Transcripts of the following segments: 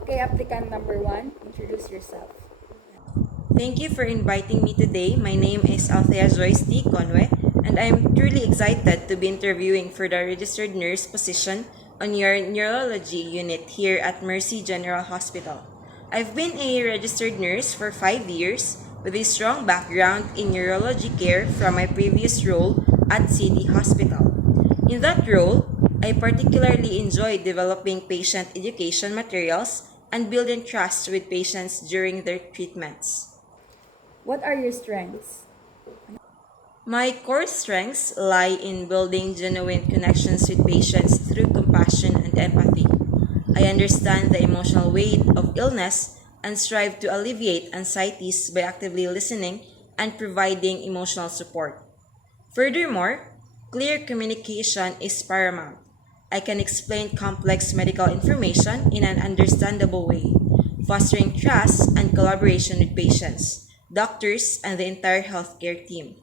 Okay, applicant number one, introduce yourself. Thank you for inviting me today. My name is Althea Joyce T. Conway, and I'm truly excited to be interviewing for the registered nurse position on your neurology unit here at Mercy General Hospital. I've been a registered nurse for 5 years with a strong background in neurology care from my previous role at City Hospital. In that role, I particularly enjoyed developing patient education materials and building trust with patients during their treatments. What are your strengths? My core strengths lie in building genuine connections with patients through compassion and empathy. I understand the emotional weight of illness and strive to alleviate anxieties by actively listening and providing emotional support. Furthermore, clear communication is paramount. I can explain complex medical information in an understandable way, fostering trust and collaboration with patients, doctors, and the entire healthcare team.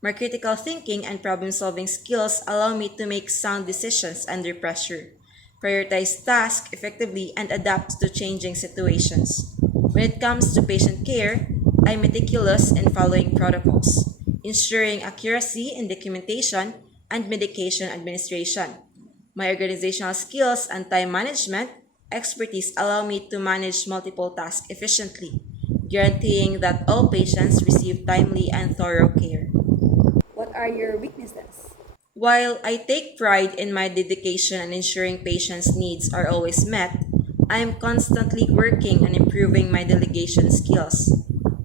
My critical thinking and problem solving skills allow me to make sound decisions under pressure, prioritize tasks effectively, and adapt to changing situations. When it comes to patient care, I'm meticulous in following protocols, ensuring accuracy in documentation and medication administration. My organizational skills and time management expertise allow me to manage multiple tasks efficiently, guaranteeing that all patients receive timely and thorough care. What are your weaknesses? While I take pride in my dedication and ensuring patients' needs are always met, I am constantly working on improving my delegation skills.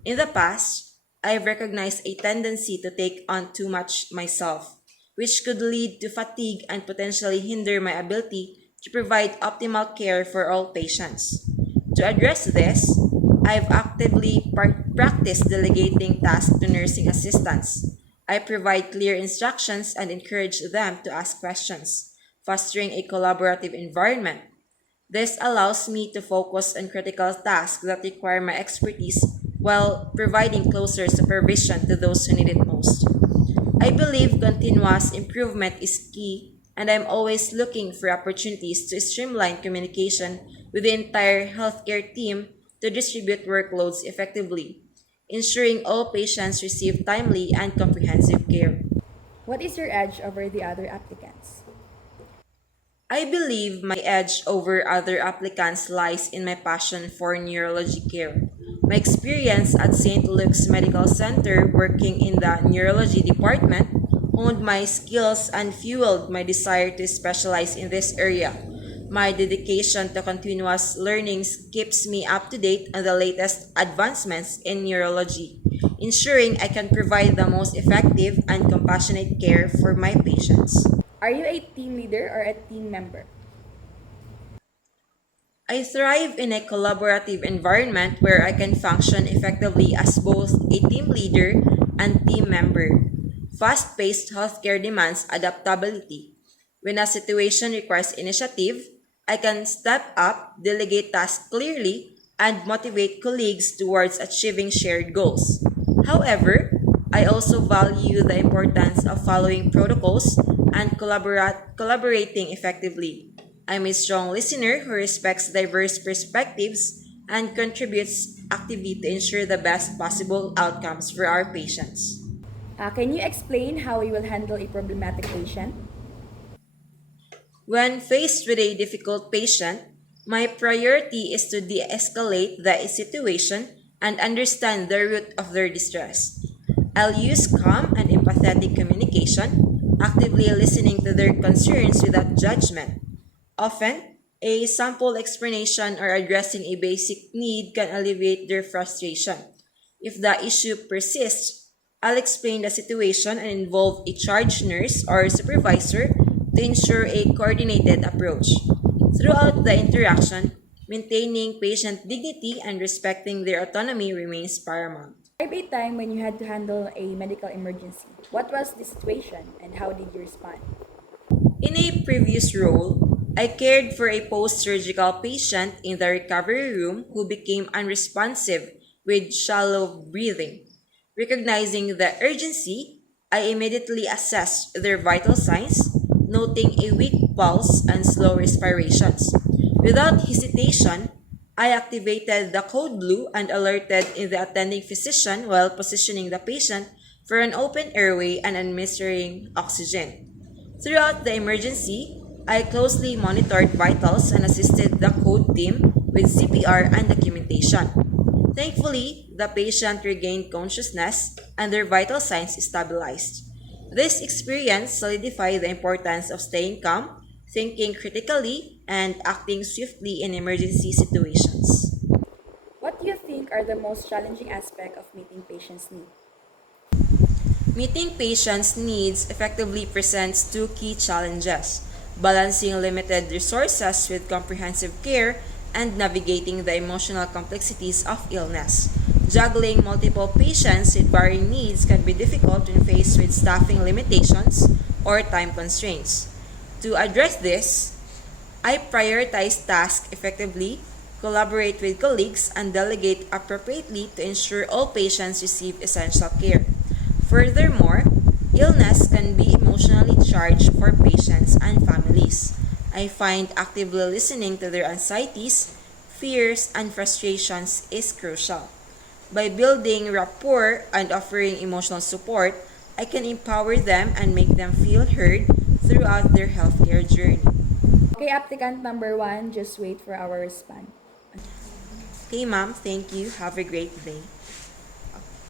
In the past, I have recognized a tendency to take on too much myself, which could lead to fatigue and potentially hinder my ability to provide optimal care for all patients. To address this, I've actively practiced delegating tasks to nursing assistants. I provide clear instructions and encourage them to ask questions, fostering a collaborative environment. This allows me to focus on critical tasks that require my expertise while providing closer supervision to those who need it most. I believe continuous improvement is key, and I'm always looking for opportunities to streamline communication with the entire healthcare team to distribute workloads effectively, ensuring all patients receive timely and comprehensive care. What is your edge over the other applicants? I believe my edge over other applicants lies in my passion for neurology care. My experience at St. Luke's Medical Center working in the neurology department honed my skills and fueled my desire to specialize in this area. My dedication to continuous learning keeps me up to date on the latest advancements in neurology, ensuring I can provide the most effective and compassionate care for my patients. Are you a team leader or a team member? I thrive in a collaborative environment where I can function effectively as both a team leader and team member. Fast paced healthcare demands adaptability. When a situation requires initiative, I can step up, delegate tasks clearly, and motivate colleagues towards achieving shared goals. However, I also value the importance of following protocols and collaborating effectively. I'm a strong listener who respects diverse perspectives and contributes actively to ensure the best possible outcomes for our patients. Can you explain how you will handle a problematic patient? When faced with a difficult patient, my priority is to de escalate the situation and understand the root of their distress. I'll use calm and empathetic communication, actively listening to their concerns without judgment. Often, a sample explanation or addressing a basic need can alleviate their frustration. If the issue persists, I'll explain the situation and involve a charge nurse or supervisor to ensure a coordinated approach. Throughout the interaction, maintaining patient dignity and respecting their autonomy remains paramount. Describe a time when you had to handle a medical emergency. What was the situation and how did you respond? In a previous role, I cared for a post surgical patient in the recovery room who became unresponsive with shallow breathing. Recognizing the urgency, I immediately assessed their vital signs, noting a weak pulse and slow respirations. Without hesitation, I activated the code blue and alerted the attending physician while positioning the patient for an open airway and administering oxygen. Throughout the emergency, I closely monitored vitals and assisted the code team with CPR and documentation. Thankfully, the patient regained consciousness and their vital signs stabilized. This experience solidified the importance of staying calm, thinking critically, and acting swiftly in emergency situations. What do you think are the most challenging aspect of meeting patients' needs? Meeting patients' needs effectively presents two key challenges: balancing limited resources with comprehensive care and navigating the emotional complexities of illness. Juggling multiple patients with varying needs can be difficult when faced with staffing limitations or time constraints. To address this, I prioritize tasks effectively, collaborate with colleagues, and delegate appropriately to ensure all patients receive essential care. Furthermore, illness can be emotionally charged for patients and families. I find actively listening to their anxieties, fears, and frustrations is crucial. By building rapport and offering emotional support, I can empower them and make them feel heard throughout their healthcare journey. Okay, applicant number 1, just wait for our response. Okay, ma'am, thank you. Have a great day.